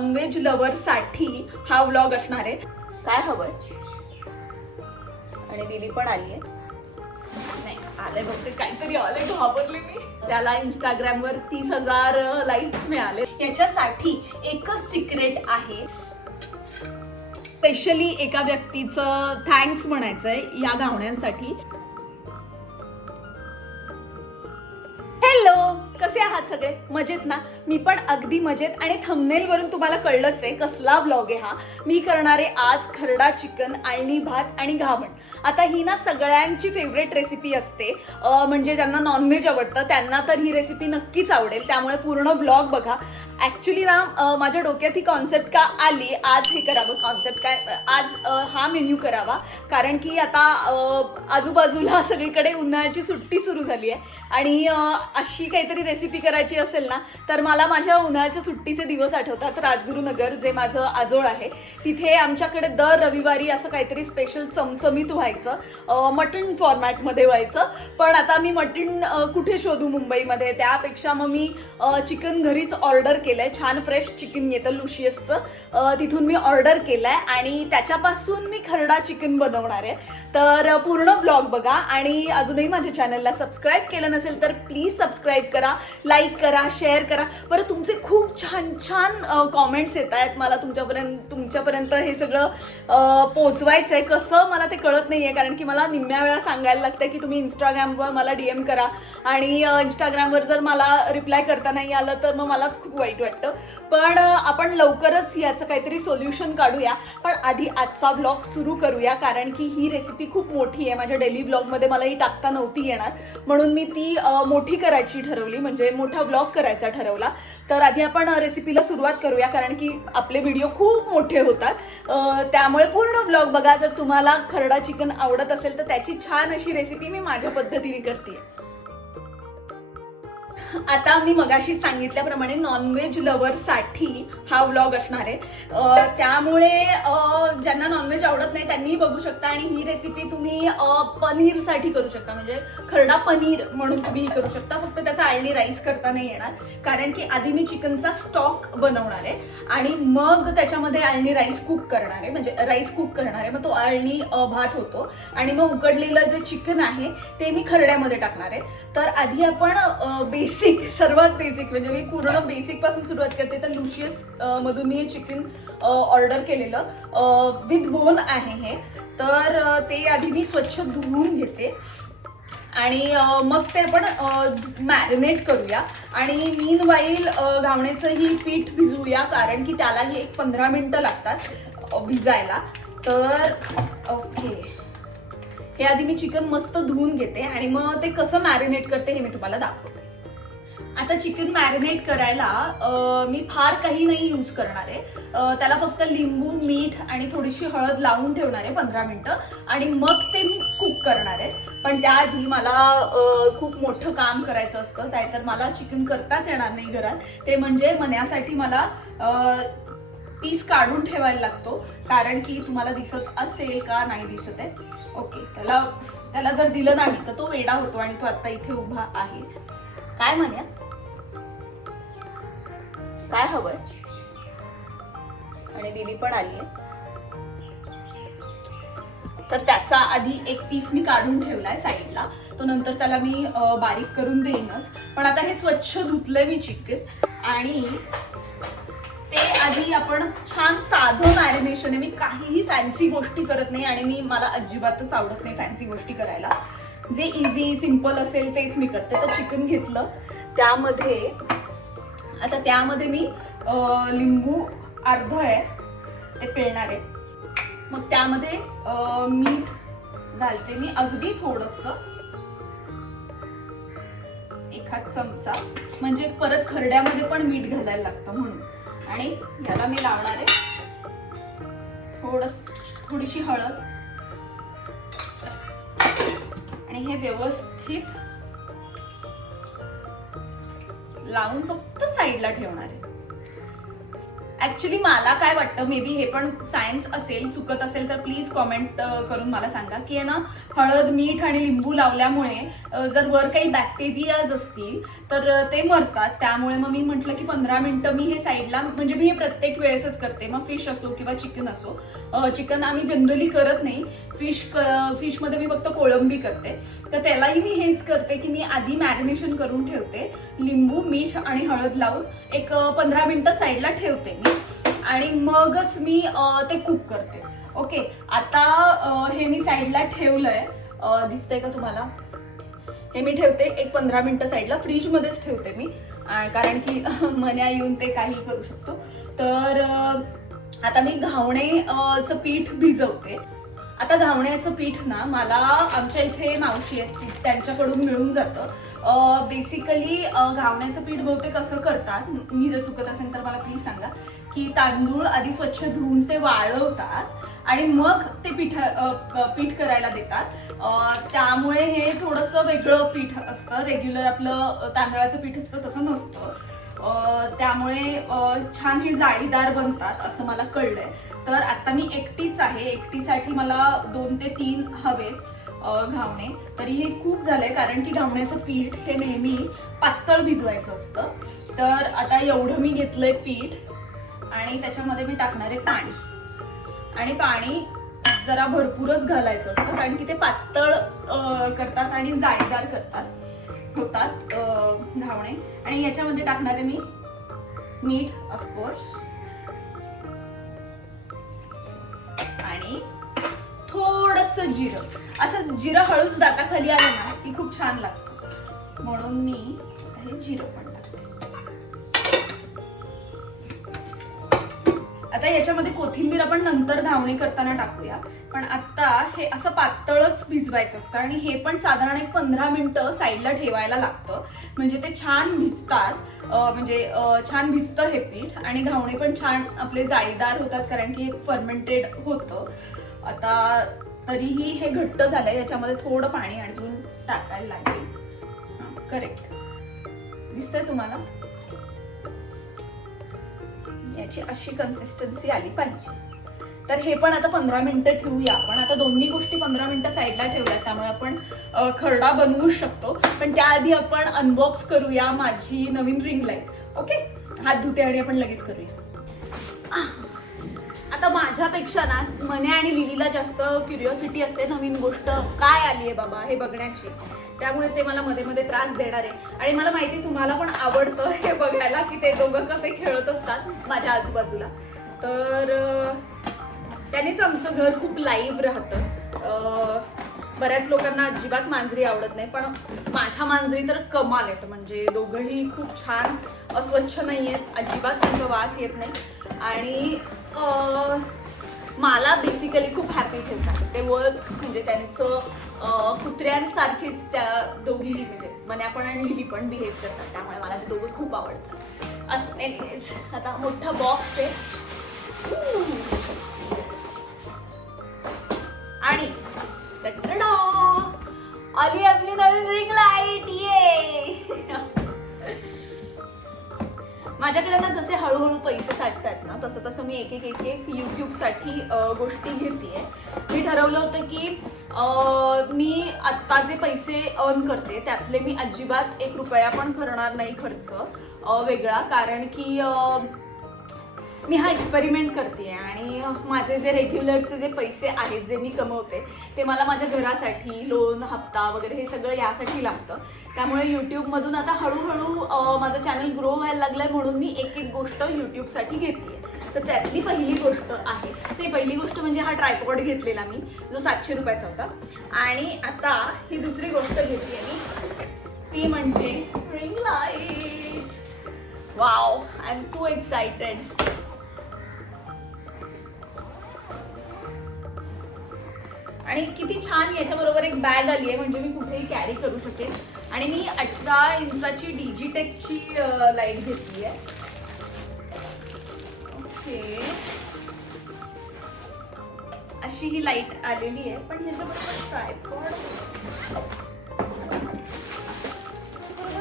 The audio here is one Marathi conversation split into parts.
नॉनव्हेज लवर साठी हा व्लॉग असणार आहे. काय हवंय? आणि दिली पण आली आहे. नाही आलंय बघते काहीतरी आलंय घाबरले मी. त्याला इंस्टाग्रामवर तीस हजार लाईक्स मिळाले. याच्यासाठी एकच सिक्रेट आहे. स्पेशली एका व्यक्तीचं थँक्स म्हणायचंय या गावण्यांसाठी. हॅलो कसे आहात सगळे? मजेत ना? मी पण अगदी मजेत आणि थंबनेल वरून तुम्हाला कळलंच आहे कसला ब्लॉग आहे हा. मी करणारे आज खरडा चिकन आळणी भात आणि घावण. आता ही ना सगळ्यांची फेवरेट रेसिपी असते. म्हणजे ज्यांना नॉनव्हेज आवडतं त्यांना तर ही रेसिपी नक्कीच आवडेल. त्यामुळे पूर्ण ब्लॉग बघा. ॲक्च्युली ना माझ्या डोक्यात ही कॉन्सेप्ट का आली आज हे करावं. कॉन्सेप्ट काय आज हा मेन्यू करावा. कारण की आता आजूबाजूला सगळीकडे उन्हाळ्याची सुट्टी सुरू झाली आहे आणि अशी काहीतरी रेसिपी करायची असेल ना तर मला माझ्या उन्हाळ्याच्या सुट्टीचे दिवस आठवतात. राजगुरुनगर जे माझं आजोळ आहे तिथे आमच्याकडे दर रविवारी असं काहीतरी स्पेशल चमचमीत व्हायचं. मटण फॉर्मॅटमध्ये व्हायचं. पण आता मी मटण कुठे शोधू मुंबईमध्ये? त्यापेक्षा मग मी चिकन घरीच ऑर्डर केलंय. छान फ्रेश चिकन येतं लुशियसचं तिथून मी ऑर्डर केलंय आणि त्याच्यापासून मी खरडा चिकन बनवणार आहे. तर पूर्ण ब्लॉग बघा आणि अजूनही माझ्या चॅनलला सबस्क्राईब केलं नसेल तर प्लीज सबस्क्राईब करा लाईक करा शेअर करा. बरं तुमचे खूप छान छान कॉमेंट्स येत आहेत. मला तुमच्यापर्यंत तुमच्यापर्यंत हे सगळं पोचवायचं आहे कसं मला ते कळत नाही आहे कारण की मला निम्म्या वेळा सांगायला लागतं की तुम्ही इंस्टाग्रामवर मला डी एम करा. आणि इंस्टाग्रामवर जर मला रिप्लाय करता नाही आलं तर मग मलाच खूप वाईट वाटतं. पण आपण लवकरच याचं काहीतरी सोल्युशन काढूया. पण आधी आजचा ब्लॉग सुरू करूया कारण की ही रेसिपी खूप मोठी आहे. माझ्या डेली ब्लॉगमध्ये मला ही टाकता नव्हती येणार. म्हणून मी ती मोठी करायची ठरवली. म्हणजे मोठा ब्लॉग करायचा ठरवला. तर आधी आपण रेसिपीला सुरुवात करूया कारण की आपले व्हिडिओ खूप मोठे होतात. त्यामुळे पूर्ण ब्लॉग बघा. जर तुम्हाला खरडा चिकन आवडत असेल तर त्याची छान अशी रेसिपी मी माझ्या पद्धतीने करते आता मी मगाशी सांगितल्याप्रमाणे नॉनव्हेज लवरसाठी हा व्लॉग असणार आहे. त्यामुळे ज्यांना नॉनव्हेज आवडत नाही त्यांनीही बघू शकता आणि ही रेसिपी तुम्ही पनीरसाठी करू शकता. म्हणजे खरडा पनीर म्हणून तुम्ही ही करू शकता. फक्त त्याचा आळणी राईस करता नाही येणार. कारण की आधी मी चिकनचा स्टॉक बनवणार आहे आणि मग त्याच्यामध्ये आळणी राईस कुक करणार आहे. म्हणजे राईस कुक करणार आहे. मग तो आळणी भात होतो. आणि मग उकडलेलं जे चिकन आहे ते मी खरड्यामध्ये टाकणार आहे. तर आधी आपण बेसिक सर्वात बेसिक म्हणजे मी पूर्ण बेसिकपासून सुरुवात करते. तर लुशियस मधून मी हे चिकन ऑर्डर केलेलं विथ बोन आहे हे. तर ते आधी मी स्वच्छ धुवून घेते. आणि मग ते आपण मॅरिनेट करूया. आणि मीन वाईल घावण्याचंही पीठ भिजवूया कारण की त्यालाही एक पंधरा मिनटं लागतात भिजायला. तर ओके. हे आधी मी चिकन मस्त धुवून घेते आणि मग ते कसं मॅरिनेट करते हे मी तुम्हाला दाखवते. आता चिकन मॅरिनेट करायला मी फार काही नाही यूज करणार आहे. त्याला फक्त लिंबू मीठ आणि थोडीशी हळद लावून ठेवणार आहे पंधरा मिनटं. आणि मग ते मी कुक करणार आहे. पण त्याआधी मला खूप मोठं काम करायचं असतं. काय तर मला चिकन करताच येणार नाही घरात. ते म्हणजे मण्यासाठी मला पीस काढून ठेवायला लागतो कारण की तुम्हाला दिसत असेल का नाही दिसत आहे. ओके त्याला त्याला जर दिलं नाही तर तो वेडा होतो आणि तो आता इथे उभा आहे. काय म्हणया काय हवंय? आणि दिली पण आली तर त्याचा आधी एक पीस मी काढून ठेवलाय साईडला. तो नंतर त्याला मी बारीक करून देईनच. पण आता हे स्वच्छ धुतलंय मी चिकन. आणि ते आधी आपण छान साधं मॅरिनेशन आहे. मी काहीही फॅन्सी गोष्टी करत नाही आणि मी मला अजिबातच आवडत नाही फॅन्सी गोष्टी करायला. जे इझी सिंपल असेल तेच मी करते. तर चिकन घेतलं. त्यामध्ये आता त्यामध्ये मी लिंबू अर्ध आहे. ते पिळणार आहे. मग त्यामध्ये मीठ घालते मी. अगदी थोडस. एखाद चमचा. म्हणजे परत खरड्यामध्ये पण मीठ घालायला लागतं म्हणून. आणि याला मी लावणार आहे. थोडस थोडीशी हळद. आणि हे व्यवस्थित लावून फक्त साईडला ठेवणार आहे. ऍक्च्युली मला काय वाटतं मे बी हे पण सायन्स असेल चुकत असेल तर प्लीज कॉमेंट करून मला सांगा. की आहे ना हळद मीठ आणि लिंबू लावल्यामुळे जर वर काही बॅक्टेरियाज असतील तर ते मरतात. त्यामुळे मग मी म्हटलं की पंधरा मिनटं मी हे साईडला म्हणजे मी हे प्रत्येक वेळेसच करते. मग फिश असो किंवा चिकन असो. चिकन आम्ही जनरली करत नाही. फिश फिशमध्ये मी फक्त कोळंबी करते. तर त्यालाही मी हेच करते की मी आधी मॅरिनेशन करून ठेवते. लिंबू मीठ आणि हळद लावून एक पंधरा मिनटं साईडला ठेवते मी. आणि मगच मी ते कुक करते. ओके? आता हे मी साईडला ठेवलंय. आहे दिसतंय का तुम्हाला? हे मी ठेवते. एक पंधरा मिनटं साईडला फ्रीजमध्येच ठेवते मी. कारण की मन्या येऊन ते काही करू शकतो. तर आता मी घावणेचं पीठ भिजवते. आता घावण्याचं पीठ ना मला आमच्या इथे मावशी आहेत त्यांच्याकडून मिळून जातं. बेसिकली घावण्याचं पीठ बहुतेक असं करतात मी जर चुकत असेल तर मला प्लीज सांगा की तांदूळ आधी स्वच्छ धुवून ते वाळवतात आणि मग ते पीठ पीठ करायला देतात. त्यामुळे हे थोडंसं वेगळं पीठ असतं रेग्युलर आपलं तांदळाचं पीठ असतं तसं नसतं. त्यामुळे छान हे जाळीदार बनतात असं मला कळलंय. तर आता मी एकटीच आहे. एकटीसाठी मला दोन ते तीन हवेत घावणे. तरी हे खूप झालंय कारण की घावण्याचं पीठ हे नेहमी पातळ भिजवायचं असतं. तर आता एवढं मी घेतलंय पीठ आणि त्याच्यामध्ये मी टाकणार आहे पाणी. आणि पाणी जरा भरपूरच घालायचं असतं कारण की ते पातळ करतात आणि जाळीदार करतात. होतात धावणे. आणि याच्यामध्ये टाकणारे मी मीठ ऑफकोर्स आणि थोडस जिरं. असं जिरं हळूच दाता खाली आलं ना की खूप छान लागतं. म्हणून मी हे जिरं पण टाकते. आता याच्यामध्ये कोथिंबीर आपण नंतर धावणे करताना टाकूया. पण आता हे असं पातळच भिजवायचं असतं आणि हे पण साधारण एक पंधरा मिनटं साईडला ठेवायला लागतं. म्हणजे ते छान भिजतात. म्हणजे छान भिजतं हे पीठ आणि घावणे पण छान आपले जाळीदार होतात कारण की हे फर्मेंटेड होतं. आता तरीही हे घट्ट झालंय याच्यामध्ये थोडं पाणी अजून टाकायला लागेल. करेक्ट दिसतंय तुम्हाला? याची अशी कन्सिस्टन्सी आली पाहिजे. तर हे पण आता पंधरा मिनटं ठेवूया. आपण आता दोन्ही गोष्टी पंधरा मिनिटं साईडला ठेवल्या त्यामुळे आपण खरडा बनवू शकतो. पण त्याआधी आपण अनबॉक्स करूया माझी नवीन रिंग लाइट ओके हात धुते आणि आपण लगेच करूया. आता माझ्यापेक्षा ना मने आणि लिलीला जास्त क्युरिओसिटी असते नवीन गोष्ट. काय आली आहे बाबा? हे बघण्याची. त्यामुळे ते मला मध्ये मध्ये त्रास देणार आहे. आणि मला माहिती तुम्हाला पण आवडतं हे बघायला की ते दोघं कसे खेळत असतात माझ्या आजूबाजूला. तर त्यानेच आमचं घर खूप लाईव्ह राहतं. बऱ्याच लोकांना अजिबात मांजरी आवडत नाही पण माझ्या मांजरी तर कमाल आहेत. म्हणजे दोघंही खूप छान अस्वच्छ नाही आहेत अजिबात त्यांचा वास येत नाही. आणि मला बेसिकली खूप हॅपी ठेवतात. ते वर्क म्हणजे त्यांचं कुत्र्यांसारखीच त्या दोघीही म्हणजे मन्या पण आणि लिली पण बिहेव करतात. त्यामुळे मला ते दोघं खूप आवडतात. असं एनिवेज आता मोठा बॉक्स आहे. आणि आली आपली नवीन रिंग लाइट ये माझ्याकडे ना जसे हळूहळू पैसे साठतात ना तसं तसं मी एक एक एक एक यूट्यूबसाठी गोष्टी घेते मी ठरवलं होतं की मी आत्ता जे पैसे अर्न करते त्यातले मी अजिबात एक रुपया पण करणार नाही खर्च वेगळा. कारण की मी हा एक्सपेरिमेंट करते आणि माझे जे रेग्युलरचे जे पैसे आहेत जे मी कमवते ते मला माझ्या घरासाठी लोन हप्ता वगैरे हे सगळं यासाठी लागतं. त्यामुळे यूट्यूबमधून आता हळूहळू माझं चॅनल ग्रो व्हायला लागलंय म्हणून मी एक एक गोष्ट यूट्यूबसाठी घेते तर त्यातली पहिली गोष्ट आहे. ते पहिली गोष्ट म्हणजे हा ट्रायपॉड घेतलेला मी जो सातशे रुपयाचा होता. आणि आता ही दुसरी गोष्ट घेतली मी. ती म्हणजे ring light wow I am too excited आणि किती छान याच्याबरोबर एक बॅग आली आहे म्हणजे मी कुठेही कॅरी करू शकेन. आणि मी अठरा इंचाची डिजिटेकची लाइट घेतली आहे. ओके. अशी ही लाइट आलेली आहे पण ह्याच्याबरोबर ट्रायपॉड पण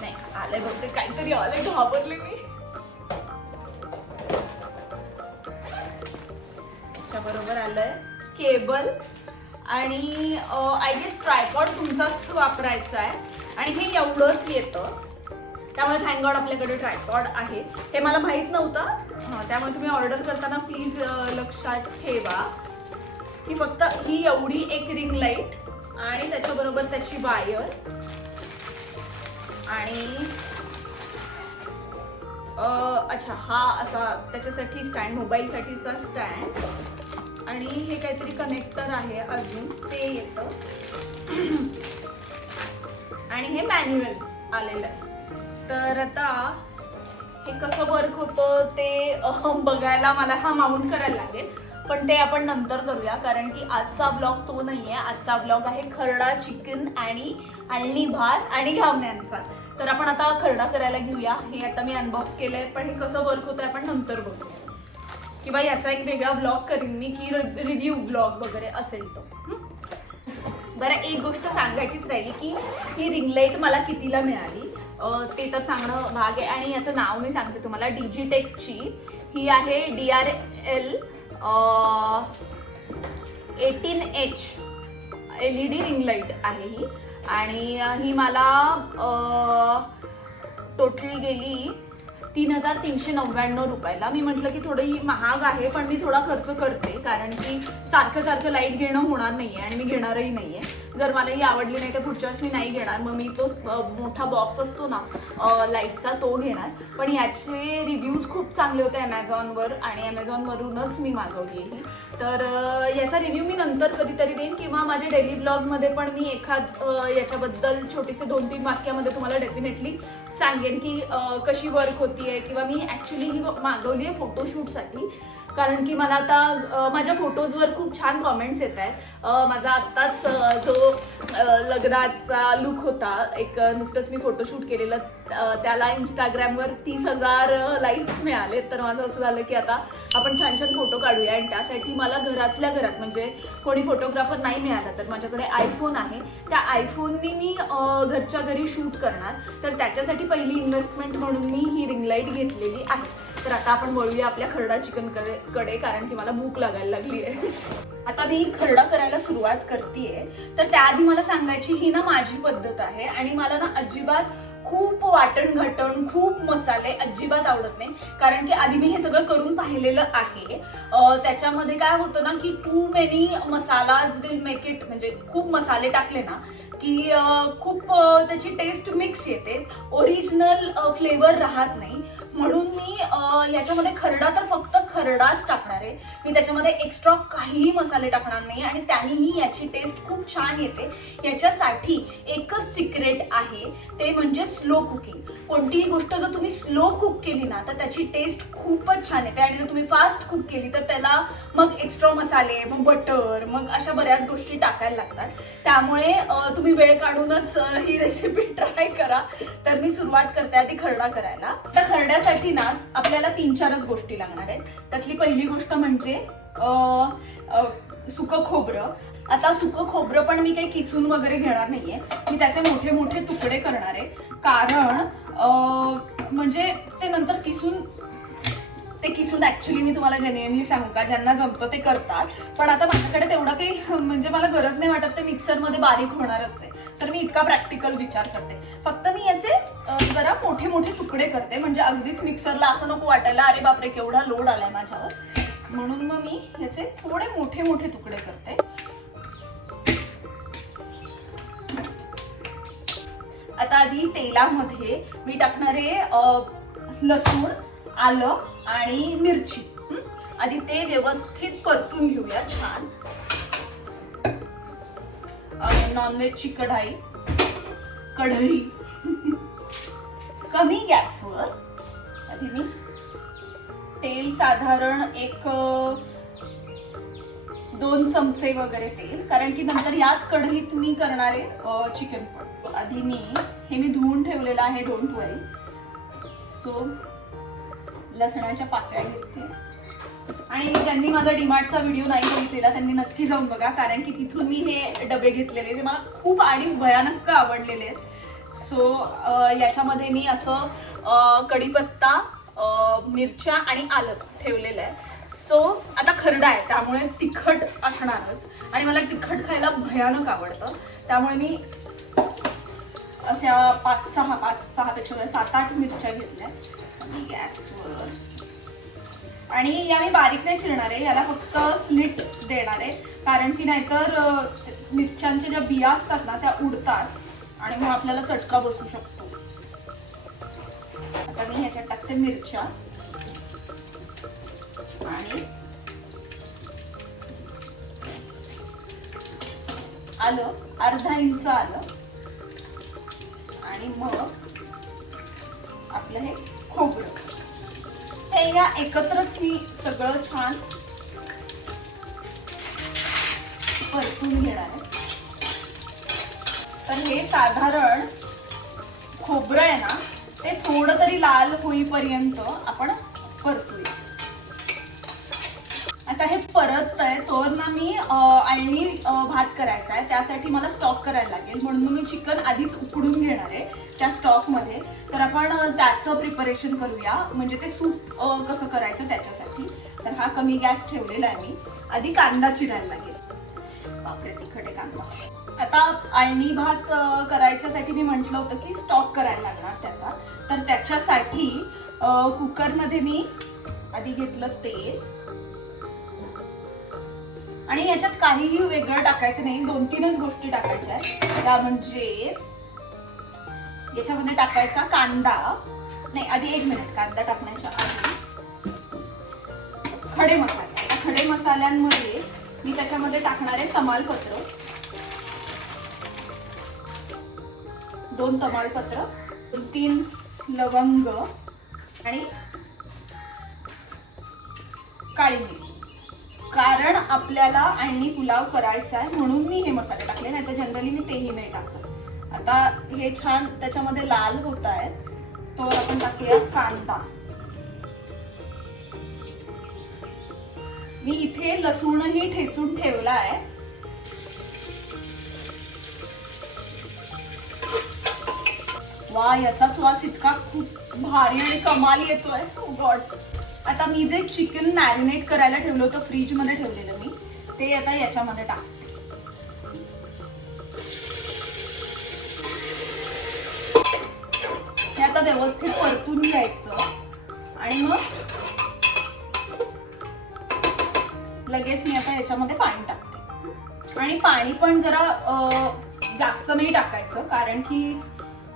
नाही आलंय बघते काहीतरी आलंय घाबरले मी. आलंय केबल आणि आय गेस ट्रायपॉड तुमचाच वापरायचा आहे. आणि हे एवढंच येतं. त्यामुळे थँक गॉड आपल्याकडे ट्रायपॉड आहे. हे मला माहीत नव्हतं. त्यामुळे तुम्ही ऑर्डर करताना प्लीज लक्षात ठेवा. ही फक्त ही एवढी एक रिंग लाइट आणि त्याच्याबरोबर त्याची वायर आणि अच्छा हा असा त्याच्यासाठी स्टँड मोबाईलसाठीचा स्टँड आणि हे काहीतरी कनेक्टर आहे अजून. ते येतं. आणि हे मॅन्युअल आलेलं आहे. तर आता हे कसं वर्क होतं ते बघायला मला हा माउंट करायला लागेल. पण ते आपण नंतर करूया कारण की आजचा ब्लॉग तो नाही आहे आजचा ब्लॉग आहे खरडा चिकन आणि आळणी भात आणि घावण्यांचा. तर आपण आता खरडा करायला घेऊया. हे आता मी अनबॉक्स केलंय पण हे कसं वर्क होतं आपण नंतर बघूया. किंवा याचा एक वेगळा ब्लॉग करीन मी की रिव्ह्यू ब्लॉग वगैरे असेल तो. बरं एक गोष्ट सांगायचीच राहिली की ही रिंग लाइट मला कितीला मिळाली? ते तर सांगणं भाग आहे आणि याचं नाव मी सांगते तुम्हाला. डिजिटेकची ही आहे D R L eighteen H L E D ring light आहे ही. आणि ही मला टोटल गेली तीन हजार तीनशे नव्याण्णव रुपयाला. मी म्हटलं की थोडी महाग आहे पण मी थोडा खर्च करते कारण की सारखं सारखं लाइट घेणं होणार नाहीये आणि मी घेणारही नाहीये. जर मला ही आवडली नाही तर पुढच्या वेळेस मी नाही घेणार. मग मी तो मोठा बॉक्स असतो ना लाईटचा तो घेणार. पण याचे रिव्ह्यूज खूप चांगले होते ॲमेझॉनवर आणि ॲमेझॉनवरूनच मी मागवली ही. तर याचा रिव्ह्यू मी नंतर कधीतरी देईन किंवा माझ्या डेली ब्लॉगमध्ये पण मी एखाद याच्याबद्दल छोटेसे दोन तीन वाक्यामध्ये तुम्हाला डेफिनेटली सांगेन की कशी वर्क होतीये किंवा मी ॲक्च्युली ही मागवली आहे फोटोशूटसाठी कारण की मला आता माझ्या फोटोजवर खूप छान कॉमेंट्स येत आहेत. माझा आत्ताच जो लग्नाचा लुक होता एक नुकतंच मी फोटोशूट केलेलं त्याला इंस्टाग्रामवर तीस हजार लाईक्स मिळाले तर माझं असं झालं की आता आपण छान छान फोटो काढूया. आणि त्यासाठी मला घरातल्या घरात म्हणजे कोणी फोटोग्राफर नाही मिळाला तर माझ्याकडे आयफोन आहे. त्या आयफोननी मी घरच्या घरी शूट करणार. तर त्याच्यासाठी पहिली इन्व्हेस्टमेंट म्हणून मी ही रिंग लाइट घेतलेली आहे. तर आता आपण वळूया आपल्या खरडा चिकनकडे कारण की मला भूक लागायला लागली आहे. आता मी खरडा करायला सुरुवात करतेय. तर त्याआधी मला सांगायची ही ना माझी पद्धत आहे आणि मला ना अजिबात खूप वाटण घटण खूप मसाले अजिबात आवडत नाही. कारण की आधी मी हे सगळं करून पाहिलेलं आहे. त्याच्यामध्ये काय होतं ना की too many masalas will make it म्हणजे खूप मसाले टाकले ना की खूप त्याची टेस्ट मिक्स येते. ओरिजिनल फ्लेवर राहत नाही. म्हणून मी याच्यामध्ये खरडा तर फक्त खरडाच टाकणार आहे. मी त्याच्यामध्ये एक्स्ट्रा काहीही मसाले टाकणार नाही आणि त्यानेही याची टेस्ट खूप छान येते. याच्यासाठी एकच सिक्रेट आहे ते म्हणजे स्लो कुकिंग कोणतीही गोष्ट जर तुम्ही स्लो कुक केली ना तर त्याची टेस्ट खूपच छान येते. आणि जर तुम्ही फास्ट कुक केली तर त्याला मग एक्स्ट्रा मसाले मग बटर मग अशा बऱ्याच गोष्टी टाकायला लागतात. त्यामुळे तुम्ही वेळ काढूनच ही रेसिपी ट्राय करा. तर मी सुरुवात करते आधी खरडा करायला. तर खरड्यासाठी ना आपल्याला तीन चारच गोष्टी लागणार आहेत. त्यातली पहिली गोष्ट म्हणजे सुकं खोबरं. आता सुकं खोबरं पण मी काही किसून वगैरे घेणार नाहीये. मी त्याचे मोठे मोठे तुकडे करणार आहे. कारण म्हणजे ते नंतर किसून ते किसून ऍक्च्युली मी तुम्हाला जेन्युअनली सांगू का? ज्यांना जमतं ते करतात. पण आता माझ्याकडे तेवढं काही म्हणजे मला गरज नाही वाटत ते मिक्सरमध्ये बारीक होणारच आहे. तर मी इतका प्रॅक्टिकल विचार करते. फक्त मी याचे जरा मोठे मोठे तुकडे करते. म्हणजे अगदीच मिक्सरला असं नको वाटायला अरे बापरे केवढा लोड आलाय माझ्यावर. म्हणून मग मी याचे थोडे मोठे मोठे तुकडे करते. आता आधी तेलामध्ये मी टाकणारे लसूण आलं आणि मिरची. आधी ते व्यवस्थित परतून घेऊया छान. नॉनव्हेजची कढाई. कढई. कमी गॅसवर. आधी मी तेल साधारण एक दोन चमचे वगैरे तेल. कारण की नंतर याच कढईत मी करणारे चिकन पण आधी मी हे मी धुवून ठेवलेलं आहे डोंट वरी सो लसणाच्या पाकळ्या घेतली आणि ज्यांनी माझा डिमार्टचा व्हिडिओ नाही बघितलेला त्यांनी नक्की जाऊन बघा कारण की तिथून मी हे डबे घेतलेले ते मला खूप आणि भयानक आवडलेले आहेत. सो याच्यामध्ये मी असं कढीपत्ता मिरच्या आणि आलं ठेवलेलं आहे. सो आता खरडा आहे त्यामुळे तिखट असणारच. आणि मला तिखट खायला भयानक आवडतं. त्यामुळे मी अशा पाच सहा पाच सहापेक्षा सात आठ मिरच्या घेतल्या. आणि गॅसवर आणि या मी बारीक नाही चिरणार आहे याला फक्त स्लिट देणार आहे. कारण की नाहीतर मिरच्यांच्या ज्या बिया असतात ना त्या उडतात. आणि मग आपल्याला चटका बसू शकतो. आता मी ह्याच्यात टाकते मिरच्या. आणि आलं अर्धा इंच आलं. आणि मग आपलं हे खोबरं हे या एकत्रच मी सगळं छान परतून घेणार आहे. तर हे साधारण खोबरं आहे ना ते थोडं तरी लाल होईपर्यंत आपण परतूया आता हे परत आहे तर ना मी अं, आळणी भात करायचा आहे त्यासाठी मला स्टॉक करायला लागेल. म्हणून मी चिकन आधीच उकडून घेणार आहे त्या स्टॉकमध्ये तर आपण त्याचं प्रिपरेशन करूया. म्हणजे ते सूप कसं करायचं त्याच्यासाठी. तर हा कमी गॅस ठेवलेला आहे मी. आधी कांदा चिरायला लागेल. बापरे तिखटे कांदा. आता आळणी भात करायच्यासाठी मी म्हटलं होतं की स्टॉक करायला लागणार त्याचा. तर त्याच्यासाठी कुकरमध्ये मी आधी घेतलं तेल. आणि याच्यात काहीही वेगळं टाकायचं नाही. दोन तीनच गोष्टी टाकायच्या आहेत. त्या म्हणजे याच्यामध्ये टाकायचा कांदा. नाही आधी एक मिनिट. कांदा टाकण्याच्या आधी खडे मसाले. आता खडे मसाल्यांमध्ये मी त्याच्यामध्ये टाकणार आहे तमालपत्र. दोन तमालपत्र दोन तीन लवंग आणि काळी मिरी. कारण आपल्याला आणि पुलाव करायचा आहे म्हणून मी हे मसाले टाकले नाही तर जनरली मी तेही नाही टाकत. आता हे छान त्याच्यामध्ये लाल होत आहे तो आपण टाकूया कांदा. मी इथे लसूणही ठेचून ठेवला आहे. वा याचाच वास इतका खूप भारी आणि कमाल येतोय. Oh गॉड आता मी जे चिकन मॅरिनेट करायला ठेवलं होतं फ्रीजमध्ये ठेवलेलं मी ते आता याच्यामध्ये टाकते हे आता व्यवस्थित परतून घ्यायचं. आणि मग लगेच मी आता याच्यामध्ये पाणी टाकते. आणि पाणी पण जरा जास्त नाही टाकायचं कारण की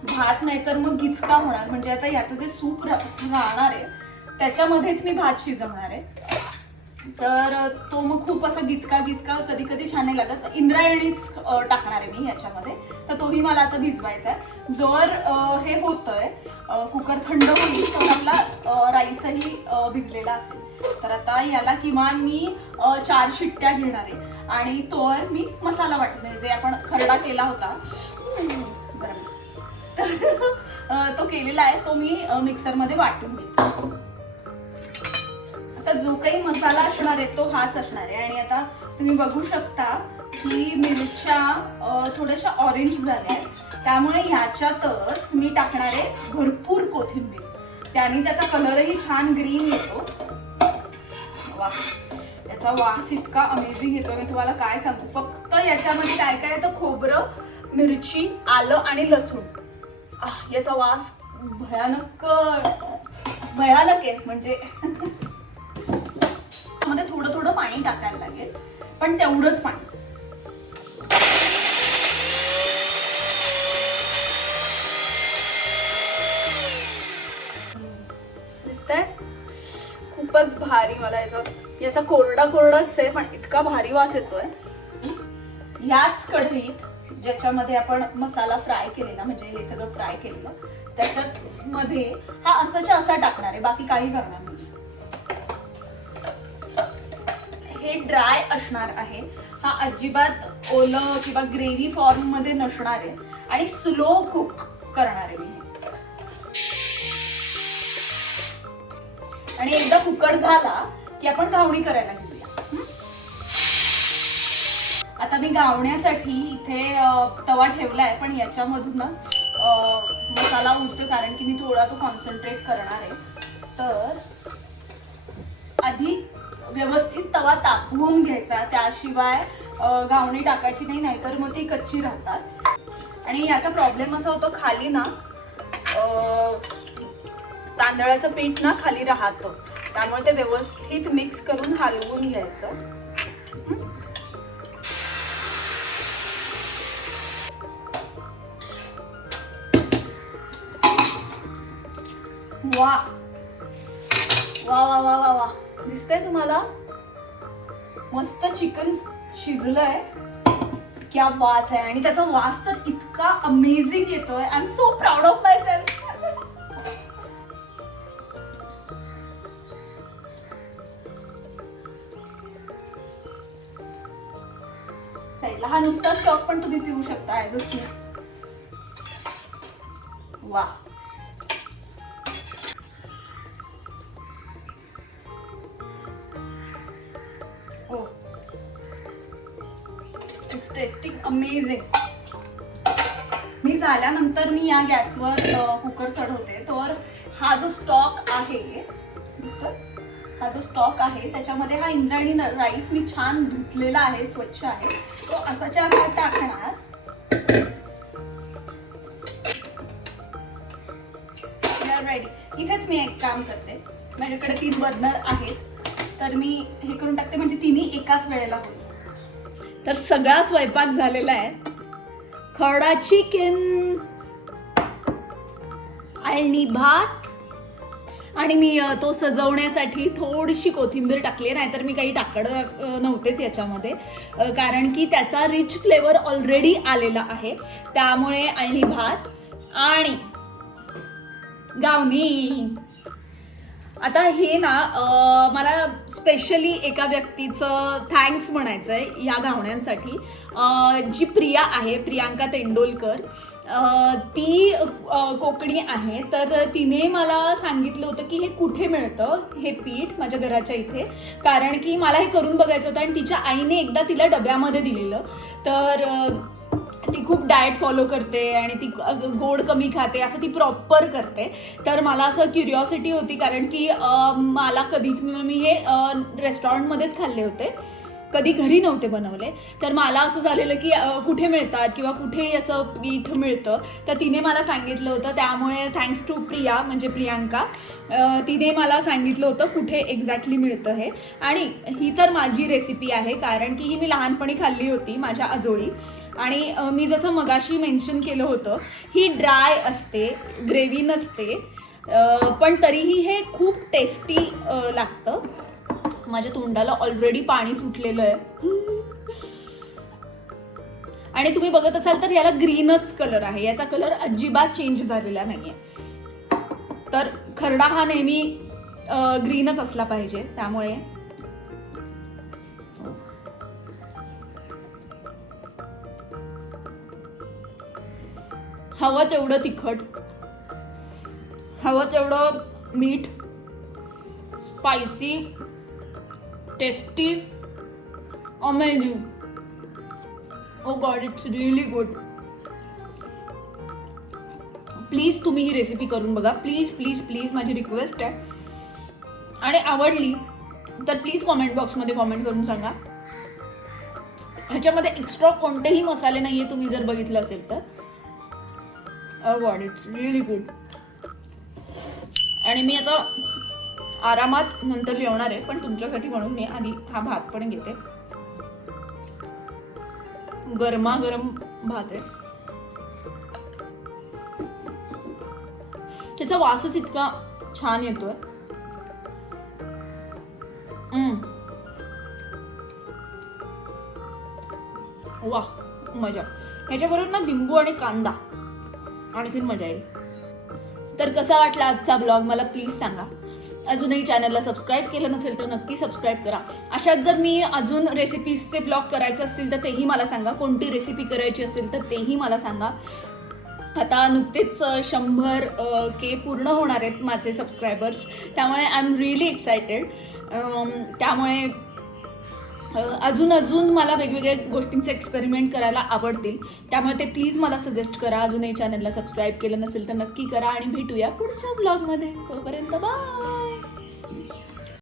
भात नाही तर मग गिचका होणार. म्हणजे आता याचं जे सूप राहणार आहे त्याच्यामध्येच मी भात शिजवणार आहे. तर तो मग खूप असा गिचका गिचका कधी कधी छान नाही लागत. इंद्रायणीच टाकणार आहे मी ह्याच्यामध्ये. तर तोही मला आता भिजवायचा आहे. जोर हे होतंय. कुकर थंड होईल तर आपला राईसही भिजलेला असेल. तर आता याला किमान मी चार शिट्ट्या घेणार आहे. आणि तोवर मी मसाला वाटणार जे आपण खरडा केला होता. गरम. तो केलेला आहे. तो मी मिक्सरमध्ये वाटून घेते आता जो काही मसाला असणार आहे तो हाच असणार आहे. आणि आता तुम्ही बघू शकता की मिरच्या थोड्याशा ऑरेंज झाल्या आहेत. त्यामुळे ह्याच्यातच मी टाकणार आहे भरपूर कोथिंबीर. त्याने त्याचा कलरही छान ग्रीन येतो. वा. याचा वास इतका अमेझिंग येतो. मी तुम्हाला काय सांगू? फक्त याच्यामध्ये काय काय येतं खोबरं मिरची आलं आणि लसूण. याचा वास भयानक भयानक आहे. म्हणजे मध्ये थोडं थोडं पाणी टाकायला लागेल. पण तेवढंच पाणी. खूपच भारी मला याचा याचा कोरडा कोरडाच आहे पण इतका भारी वास येतोय. ह्याच कढईत ज्याच्यामध्ये आपण मसाला फ्राय केलेला म्हणजे हे सगळं फ्राय केलेलं त्याच्यात मध्ये हा असाच्या असा टाकणार आहे बाकी काही करणार हे ड्राय असणार आहे. हा अजिबात ओलं किंवा ग्रेव्ही फॉर्ममध्ये नसणार आहे. आणि स्लो कुक करणार आहे मी. आणि एकदा कुकर झाला की आपण घावणी करायला घेऊया. आता मी घावण्यासाठी इथे तवा तवा ठेवलाय पण याच्यामधून ना मसाला उडतो कारण की मी थोडा तो कॉन्सन्ट्रेट करणार आहे. तर आधी व्यवस्थित तवा तापवून घ्यायचा. त्याशिवाय घावणी टाकायची नाही नाहीतर मग ती कच्ची राहतात. आणि याचा प्रॉब्लेम असा होतो खाली ना तांदळाचं पीठ ना खाली राहतं. त्यामुळे ते व्यवस्थित मिक्स करून हलवून घ्यायचं. वा. वा वा वा वा वा. दिसतंय तुम्हाला? मस्त चिकन शिजलंय. क्या बात आहे आणि त्याचा वास तर इतका अमेझिंग येतोय. I am so proud of myself हा नुसता स्टॉक पण तुम्ही पिऊ शकता ऍज अ वा झाल्यानंतर मी या गॅसवर कुकर चढवते. तर हा जो स्टॉक आहे दिसतोय? हा जो स्टॉक आहे त्याच्यामध्ये हा इंद्रायणी राईस मी छान धुतलेला आहे स्वच्छ आहे. तो असाच्या असा टाकणार. रेडी इथेच मी एक काम करते. माझ्याकडे तीन बर्नर आहेत. तर मी हे करून टाकते म्हणजे तिन्ही एकाच वेळेला होईल. तर सगळा स्वयंपाक झालेला आहे. खडा चिकन आणि भात आणि मी तो सजवण्यासाठी थोडीशी कोथिंबीर टाकली आहे नाहीतर मी काही टाकडं नव्हतेच याच्यामध्ये. कारण की त्याचा रिच फ्लेवर ऑलरेडी आलेला आहे. त्यामुळे आणि भात आणि गावनी. आता हे ना मला स्पेशली एका व्यक्तीचं थँक्स म्हणायचं आहे या गावण्यांसाठी. जी प्रिया आहे प्रियांका तेंडोलकर ती कोकणी आहे. तर तिने मला सांगितलं होतं की हे कुठे मिळतं हे पीठ माझ्या घराच्या इथे. कारण की मला हे करून बघायचं होतं आणि तिच्या आईने एकदा तिला डब्यामध्ये दिलेलं. तर ती खूप डाएट फॉलो करते आणि ती गोड कमी खाते असं ती प्रॉपर करते. तर मला असं क्युरिओसिटी होती कारण की मला कधीच मी हे रेस्टॉरंटमध्येच खाल्ले होते. कधी घरी नव्हते बनवले. तर मला असं झालेलं की कुठे मिळतात किंवा कुठे याचं पीठ मिळतं तर तिने मला सांगितलं होतं. त्यामुळे थँक्स टू प्रिया म्हणजे प्रियांका तिने मला सांगितलं होतं कुठे एक्झॅक्टली मिळतं हे. आणि ही तर माझी रेसिपी आहे कारण की ही मी लहानपणी खाल्ली होती माझ्या आजोळी. आणि मी जसं मगाशी मेन्शन केलं होतं ही ड्राय असते ग्रेव्ही नसते पण तरीही हे खूप टेस्टी लागतं. माझ्या तोंडाला ऑलरेडी पाणी सुटलेलं आहे. आणि तुम्ही बघत असाल तर याला ग्रीनच कलर आहे. याचा कलर अजिबात चेंज झालेला नाहीये. तर खरडा हा नेहमी ग्रीनच असला पाहिजे. त्यामुळे हवं तेवढं तिखट हवं तेवढं मीठ spicy tasty amazing oh god it's really good please तुम्ही ही रेसिपी करून बघा. प्लीज प्लीज प्लीज माझी रिक्वेस्ट आहे. आणि आवडली तर प्लीज कॉमेंट बॉक्समध्ये कॉमेंट करून सांगा. ह्याच्यामध्ये एक्स्ट्रा कोणतेही मसाले नाही आहे तुम्ही जर बघितलं असेल तर. गॉड इट्स रिअली गुड आणि मी आता आरामात नंतर जेवणार आहे पण तुमच्यासाठी म्हणून मी आधी हा भात पण घेते. गरमागरम भात आहे. त्याचा वासच इतका छान येतोय. हम्म. वा मजा. ह्याच्याबरोबर ना लिंबू आणि कांदा आणखीन मजा येईल. तर कसा वाटला आजचा ब्लॉग? मला प्लीज सांगा. अजूनही चॅनलला सबस्क्राईब केलं नसेल तर नक्की सबस्क्राईब करा. अशात जर मी अजून रेसिपीजचे ब्लॉग करायचं असतील तर तेही मला सांगा. कोणती रेसिपी करायची असेल तर तेही मला सांगा. आता नुकतेच शंभर के पूर्ण होणार आहेत माझे सबस्क्रायबर्स त्यामुळे आय एम रिअली एक्सायटेड त्यामुळे अजून अजून मला वेगवेगळ्या गोष्टींचे एक्सपेरिमेंट करायला आवडतील. त्यामुळे ते प्लीज मला सजेस्ट करा. अजूनही चॅनलला सबस्क्राईब केलं नसेल तर नक्की करा आणि भेटूया पुढच्या ब्लॉगमध्ये तोपर्यंत बाय